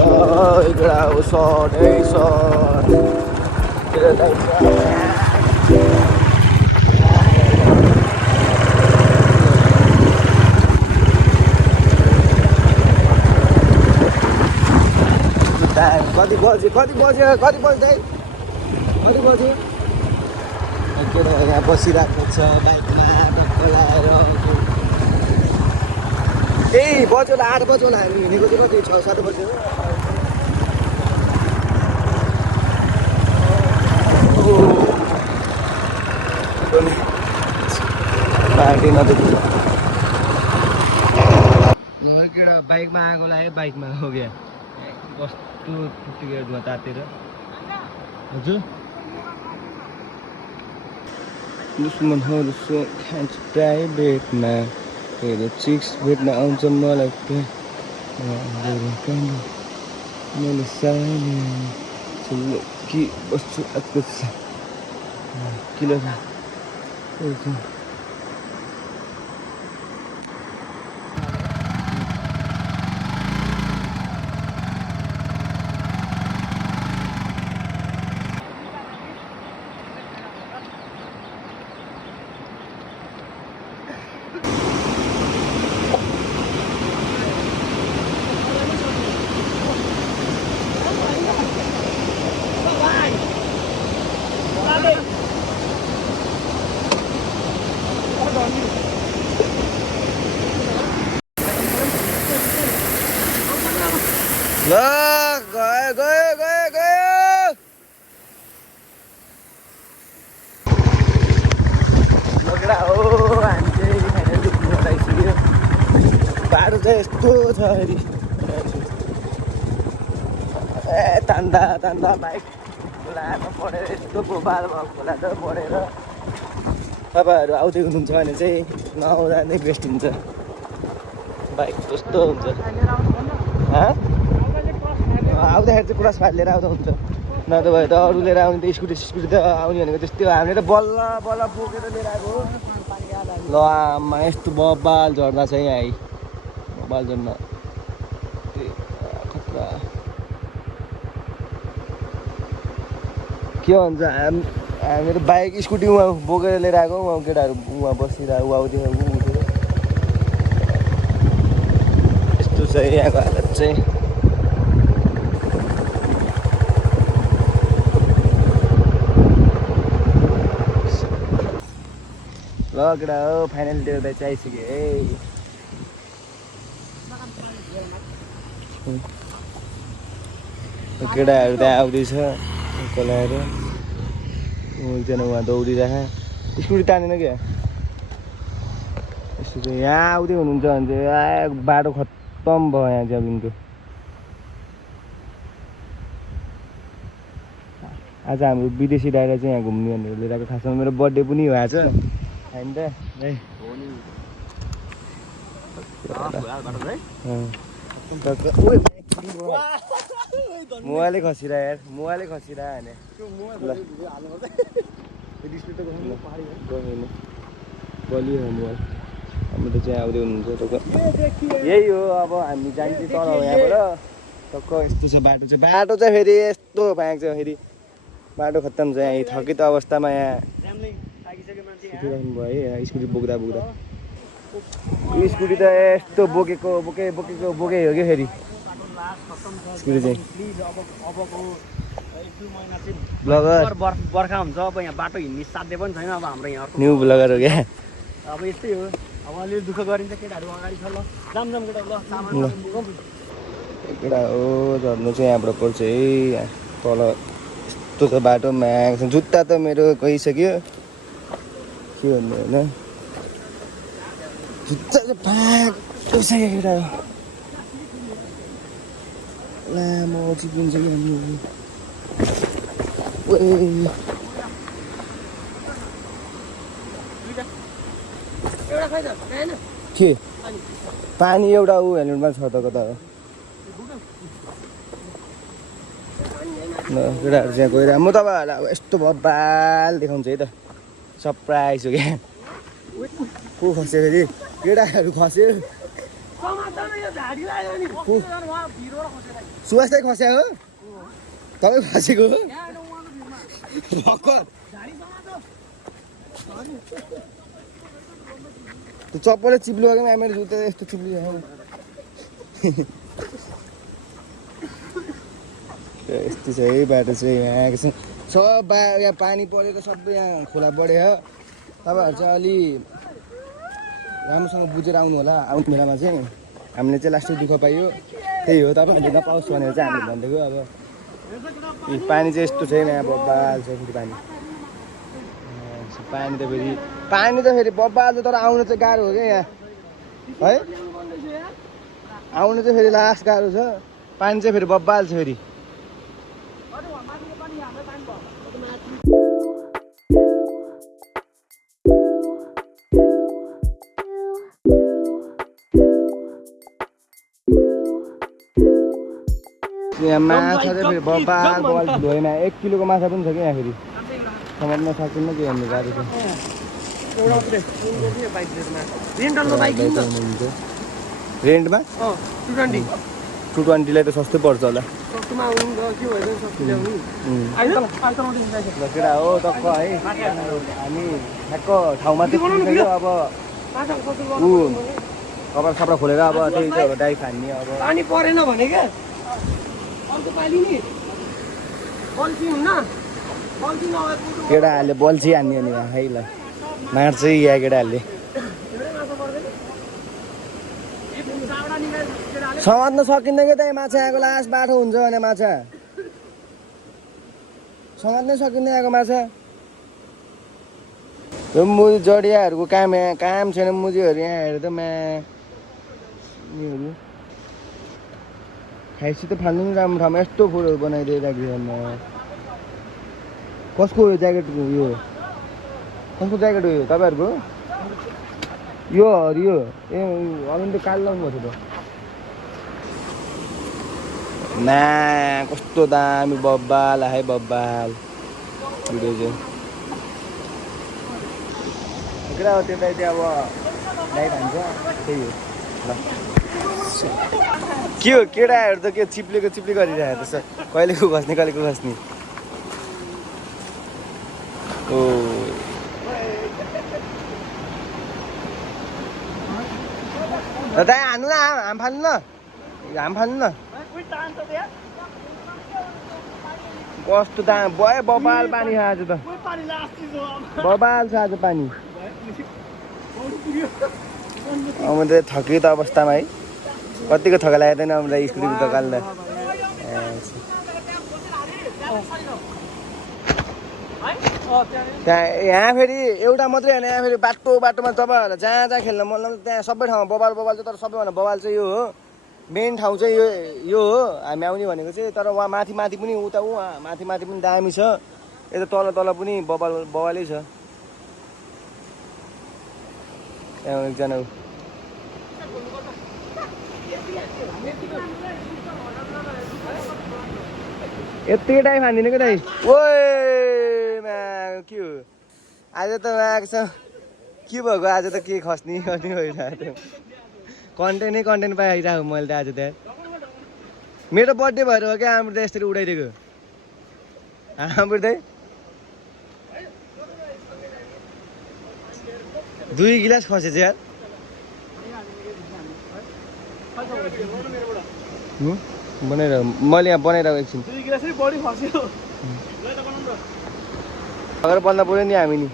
이거라 우선 에이선 이러다 कति बज्यो यहाँ बसिरहेको छ बाइकमा टक्क लाएर ए बज्यो होला 8 बज्यो होला हामी हिँडेको चाहिँ कति 6-7 बज्यो पार्टी नदेखि बाइकमा आगो लाग्यो बाइकमा हो गया कस्तो टुटीमा तातेर हजुर दुश्मनहरू खान्छ प्राइभेटमा फेरि चिक्स भेट्न आउँछ मलाई मैले सानो कि बस्छु आएको छ किलो ल गयो लगेर हो हामी चाहिँ फाइनली घुम्न आइसक्यो बाटो चाहिँ यस्तो छ फेरि ए तान्दा बाइक खोलामा पढेर यस्तो बाल भएको खोला त पढेर तपाईँहरू आउँदै हुनुहुन्छ भने चाहिँ नआउँदा नै बेस्ट हुन्छ बाइक कस्तो हुन्छ आउँदाखेरि चाहिँ क्रस फालेर आउँदा हुन्छ नत्र भए त अरू लिएर आउने त स्कुटी त आउने भनेको त्यस्तै हो हामीले त बल्ल बोकेर लिएर आएको ल आमा यस्तो बबाल झर्दा छ यहाँ आई बबाल झर्न खतरा के भन्छ हामीहरू बाइक स्कुटी उहाँ बोकेर लिएर आएको उहाँ केटाहरू उहाँ बसिरहेको उहाँदेखि उठेर यस्तो छ यहाँको हालत चाहिँ ल केटा हो फाइनल देउता चाहिँ आइसक्यो है केटाहरू त्यहाँ आउँदैछ कोलाएर एकजना उहाँ दौडिरहेको स्कुटी तानेन क्या यस्तो चाहिँ यहाँ आउँदै हुनुहुन्छ भने चाहिँ बाटो खत्तम भयो यहाँ चाहिँ अबको आज हाम्रो विदेशी दाइरा चाहिँ यहाँ घुम्ने भनेर लिएर आएको खासमा मेरो बर्थडे पनि हो आज होइन त है मोबाइलै खसिरह यार मोबाइलै खसिरह भने बलियो मोबाइल हाम्रो चाहिँ आउँदै हुनुहुन्छ टक्क यही हो अब हामी जान्छौँ तल हो यहाँबाट टक्क यस्तो छ बाटो चाहिँ फेरि यस्तो भएको छ फेरि बाटो खत्तम छ यहाँ थकित अवस्थामा यहाँ भयो है स्कुटी बोक्दा स्कुटी त यस्तो बोकेको हो कि फेरि स्कुटी चाहिँ ब्लगर बर्खा हुन्छ अब यहाँ बाटो हिँड्ने साध्य पनि छैन अब हाम्रो यहाँ न्यू ब्लगर हो क्या अब यस्तै हो अब अलिअलि दुःख गरिन्छ केटाहरू अगाडि छ ल जाम केटा ल केटा हो झर्नु चाहिँ यहाँबाट पर्छ है तल यस्तो छ बाटोमा जुत्ता त मेरो गइसक्यो के भन्नु होइन जुत्ता चाहिँ पाएको छ केटा लामो चिपिन्छ कि के पानी एउटा ऊ हेलमेटमा छ त कता हो केटाहरू चाहिँ गएर म तपाईँहरूलाई अब यस्तो बबाल देखाउँछु है त सरप्राइज हो क्या को खस्यो फेरि केटाहरू खस्यो सुवास चाहिँ खस्या हो तपाईँ खसेको हो भर्खर त्यो चप्पलले चिप्लो कि मेरो जुत्ता यस्तो चिप्लियो यस्तो छ है बाटो चाहिँ यहाँ सब यहाँ पानी परेर सबै यहाँ खोला बढ्यो तपाईँहरू चाहिँ अलि राम्रोसँग बुझेर आउनु होला आउने बेलामा चाहिँ हामीले चाहिँ लास्टै दुःख पाइयो त्यही हो तपाईँहरूले नपाओस् भनेर चाहिँ हामीले भनिदिएको अब पानी चाहिँ यस्तो छैन यहाँ बब्बाल छ फेरि पानी त फेरि बब्बाल छ तर आउनु चाहिँ गाह्रो हो क्या यहाँ है आउनु चाहिँ फेरि लास्ट गाह्रो छ पानी चाहिँ फेरि बब्बाल छ फेरि यहाँ माछा चाहिँ फेरि बब्बाल ठुलो होइन 1 किलोको माछा पनि छ कि यहाँ फेरि समात्न सकिन्न कि हेर्नु गाह्रो छ रेन्टमा 220लाई त सस्तै पर्छ होला केटा हो टक्क है हामी ठ्याक्क ठाउँमा चाहिँ पुगिसक्यो अब ऊ कपडा सपडा खोलेर अब त्यही चाहिँ हो डाइ फान्ने अब पानी परेन भने क्या अर्को पाली नि केटाहरूले बल्छी हान्ने अनि है ल मार्छ यहाँ केटाहरूले समात्न सकिँदैन कि त माछा आएको लास्ट बाटो हुन्छ भने माछा समात्नै सकिँदैन आएको माछा यो मुजी जडियाहरूको काम छैन मुजीहरू यहाँ हेरेर त उयोहरू खाइसी त फाल्नु पनि राम्रो ठाउँमा यस्तो फुलहरू बनाइदिइरहेको कसको यो ज्याकेट यो कसको ज्याकेट हो यो तपाईँहरूको यो हरियो ए अलिअलि त कालो लाउनु भएको थियो ना कस्तो दामी बब्बाल है बब्बाल भिडियो चाहिँ केटा हो त्यता चाहिँ अब लाइट हान्छ त्यही हो ल के हो केटाहरू त के चिप्ली गरिरहेको छ कहिलेको खस्ने ओ दाइ हान्नु न हाम फाल्नु न कस्तो दाम भयो बबाल पानी छ आज त बबाल छ आज पानी अब त थकियो त अवस्थामा है कतिको थका लाग्दैन हामीलाई स्कुलको दोकानले त्यहाँ यहाँ फेरि एउटा मात्रै होइन यहाँ फेरि बाटोमा तपाईँहरूलाई जहाँ खेल्न मन लाग्छ त्यहाँ सबै ठाउँमा बबाल छ तर सबैभन्दा बबाल चाहिँ यो हो मेन ठाउँ चाहिँ यो हो हामी आउने भनेको चाहिँ तर उहाँ माथि पनि उता माथि पनि दामी छ यता तल पनि बबालै छ त्यहाँ एकजना यत्तिकै टाइम हान्दिनँ क्या दाइ ओए के हो आज त आएको छ के भएको आज त के खस्ने गर्ने भइरहेको कन्टेन्ट पाइरहेको मैले त आज त मेरो बर्थडे भएर हो क्या हाम्रो त यसरी उडाइदिएको हाम्रो दाइ 2 गिलास खसेछ यार बनाइरहेको मैले यहाँ बनाइरहेको एकछिन 2 गिलासै बढी खस्यो अगर बन्द पऱ्यो नि हामी नि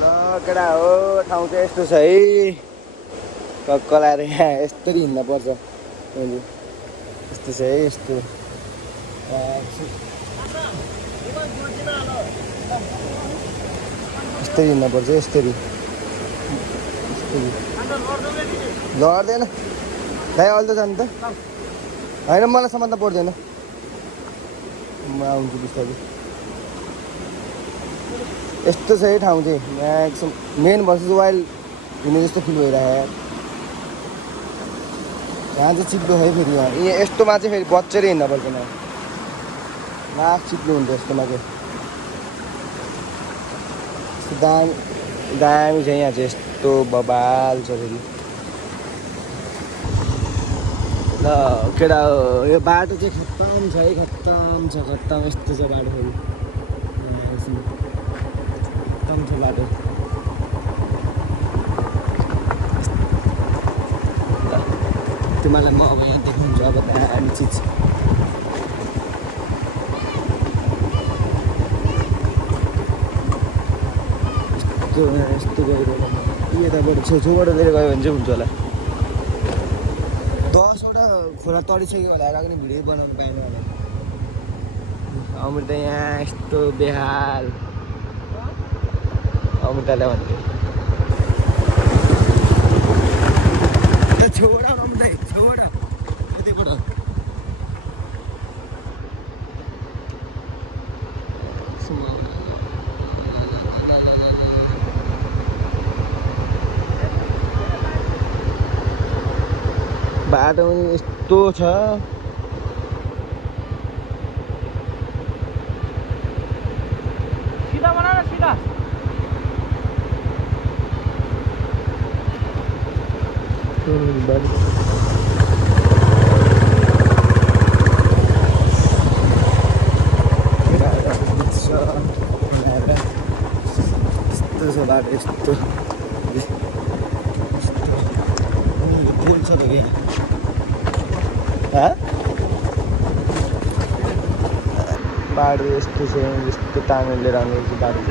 ल केटा हो ठाउँ चाहिँ यस्तो छ है कलाएर यहाँ यस्तरी हिँड्न पर्छ यस्तो छ है यस्तो यस्तरी हिँड्न पर्छ यस्तरी लड्दैन दाइ अहिले त जानु त होइन मलाई समात्न पर्दैन म आउँछु बिस्तारै यस्तो छ है ठाउँ चाहिँ यहाँ एकछिन मेन भर्सेस वाइल्ड हुने जस्तो फिल भइरहेको यहाँ चाहिँ चिप्लो है फेरि यहाँ यस्तोमा चाहिँ फेरि बच्चेरै हिँड्न पर्दैन लाख चिप्लो हुन्छ यस्तोमा चाहिँ यस्तो दामी छ यहाँ चाहिँ यस्तो बबाल छ फेरि ल केटा यो बाटो चाहिँ खत्तम छ है खत्तम यस्तो छ बाटो फेरि खत्तम छ बाटो तिमीलाई म अब यहाँ देखाउँछु अब दामी चिज यस्तो गयो यताबाट छेउछेउबाट लिएर गयो भने चाहिँ हुन्छ होला 10वटा खोला तरिसक्यो होला र पनि भिडियो बनाउनु पाएन होला अमृत यहाँ यस्तो बेहाल अमृतलाई भन्थ्यो छेउबाट अमृत छेउबाट यतिबाट बाटो पनि यस्तो छ सिधा बना न सिधा यस्तो छ बाटो यस्तो पुल छ त कि बाटो यस्तो छ यस्तो तानेर राम्रो बाटो छ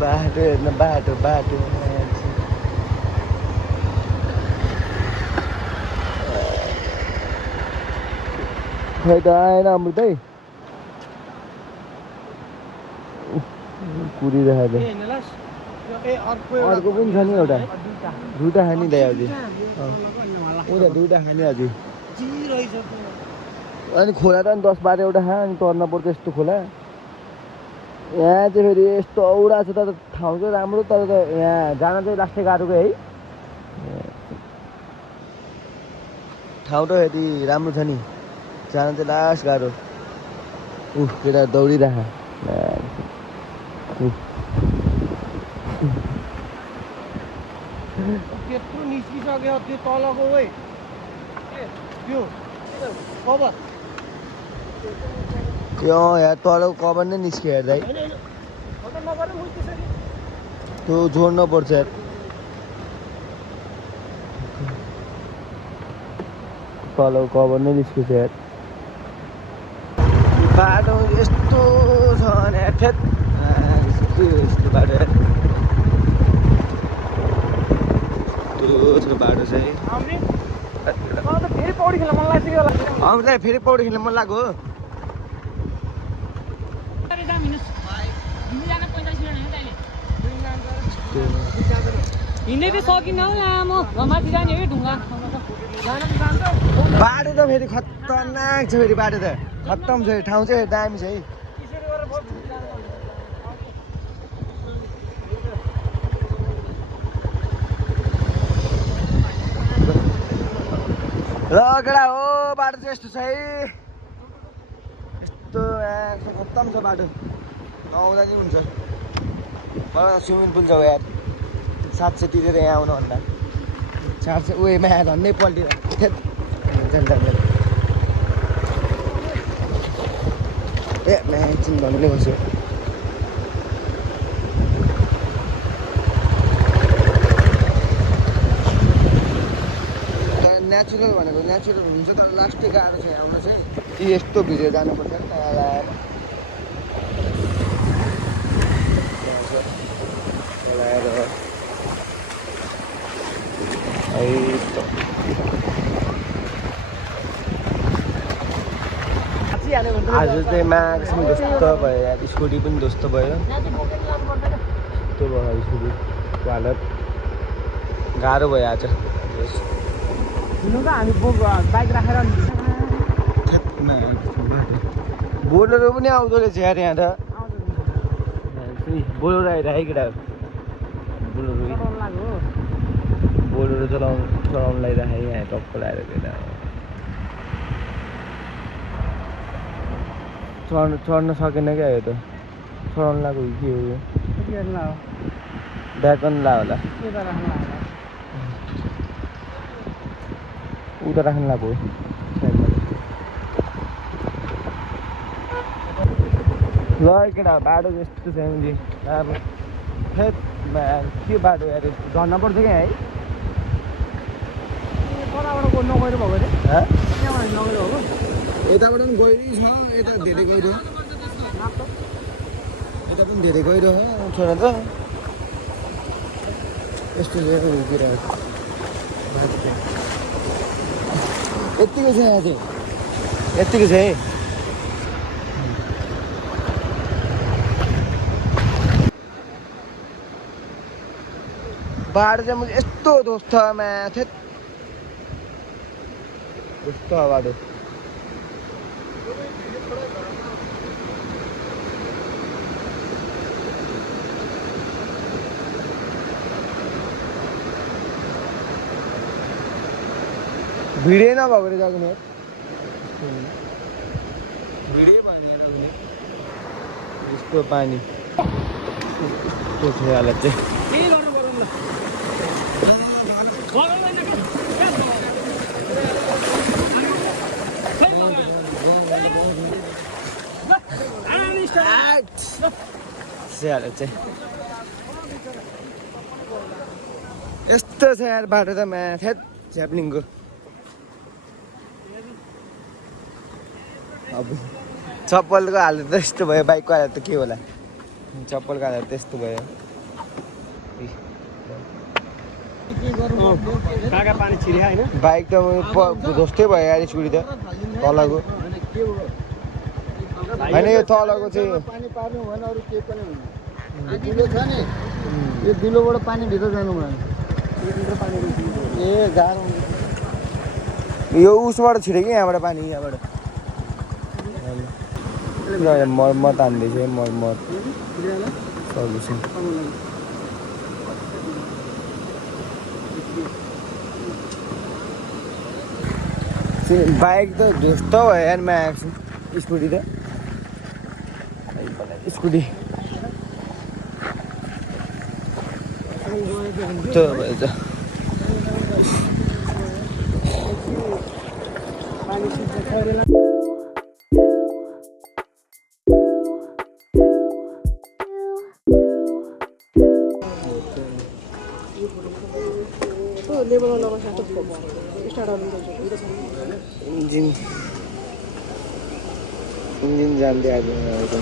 बाटो हेर्न बाटो खै त आएन अमृतै कुरिरहेको अर्को पनि छ नि एउटा दुईवटा खाने दाइ अझै उता दुईवटा खाने अझै अनि खोला त अनि 10-12वटा खा अनि तर्न पर्छ यस्तो खोला यहाँ चाहिँ फेरि यस्तो औडा छ तर ठाउँ चाहिँ राम्रो तर यहाँ जान चाहिँ लास्टै गाह्रोको है ठाउँ त फेरि राम्रो छ नि जान चाहिँ लास्ट गाह्रो केटा दौडिरह त्यत्रो निस्किसक्यो त्यो तलको है त्यो कभर यहाँ तलको कभर नै निस्क्यो हेर्दा त्यो जोड्न पर्छ यार तलको कभर नै निस्किन्छ यार बाटो यस्तो छ भने यस्तो बाटो यार बाटो चाहिँ फेरि पौडी खेल्न मन लागिसक्यो होला हामीलाई फेरि पौडी खेल्न मन लाग्यो हिँड्नै त सकिनँ हौ लामो माथि जाने है ढुङ्गा बाटो त फेरि खतरनाक छ फेरि बाटो त खत्तम छ ठाउँ चाहिँ दामी छ है ल केटा हो बाटो चाहिँ यस्तो छ है यस्तो खत्तम छ बाटो नआउँदा नि हुन्छ स्विमिङ पुल छ यार 700 तिरेर यहाँ आउनुभन्दा 400 उयोमा झन्डै पल्टिएर ए म्याचिङ भन्ने बस्यो नेचुरल भनेको नेचुरल हुन्छ तर लास्टै गाह्रो छ आउनु चाहिँ यस्तो भिडियो जानुपर्छ नि त्यहाँ लगाएर आज चाहिँ म्याक्स पनि ध्वस्त भयो यार स्कुटी पनि ध्वस्त भयो यस्तो भयो स्कुटीको हालत गाह्रो भयो आज हामी बाइक राखेर बोलेरो पनि आउँदो रहेछ यार यहाँ त बोलेरो आइरहेको केटाहरू बोलेरो बोलेरो चलाउनु लगाइराखेको यहाँ टक्क लगाएर केटा चढ्न सकेन क्या यो त चढाउनु लाग्यो के हो यो ब्याकन ला होला उता राख्नु लाग्यो ल केटा बाटो यस्तो छ नि अब खेत के बाटो अरे झर्न पर्छ क्या है नगएर भएको अरे नगएर हो यताबाट पनि गहिरो छ यता धेरै गहिरो यता पनि धेरै गहिरो छोरा त यस्तो उभिरहेको यत्तिको छ यहाँ चाहिँ यत्तिको छ है बाटो चाहिँ मैले यस्तो दोस्त माथि यस्तो बाटो भिडै नभएको रे जग्ने भिडै भएन जग्ने यस्तो पानी यस्तो छ हालत चाहिँ यस्तो छ यार बाटो त माथि झ्याप्लिङको अब चप्पलको हालत त यस्तो भयो बाइकको हालत त के होला चप्पलको हालत त यस्तो भयो पानी छिर्या होइन बाइक त जस्तै भयो यार स्कुटी त तलको होइन यो तलको चाहिँ पानी पार्नु भएन अरू केही पनि हुँदैन दुलो छ नि यो दुलोबाट पानी भित्र जानु भएन ए गाह्रो यो उसबाट छिर्यो कि यहाँबाट पानी यहाँबाट मर्मत हान्दैछ मर्मत सर्भिसिङ बाइक त ढेस्त भयो यार आएको छु स्कुटी त स्कुटी भएछ इन्जिन जान्दै आएको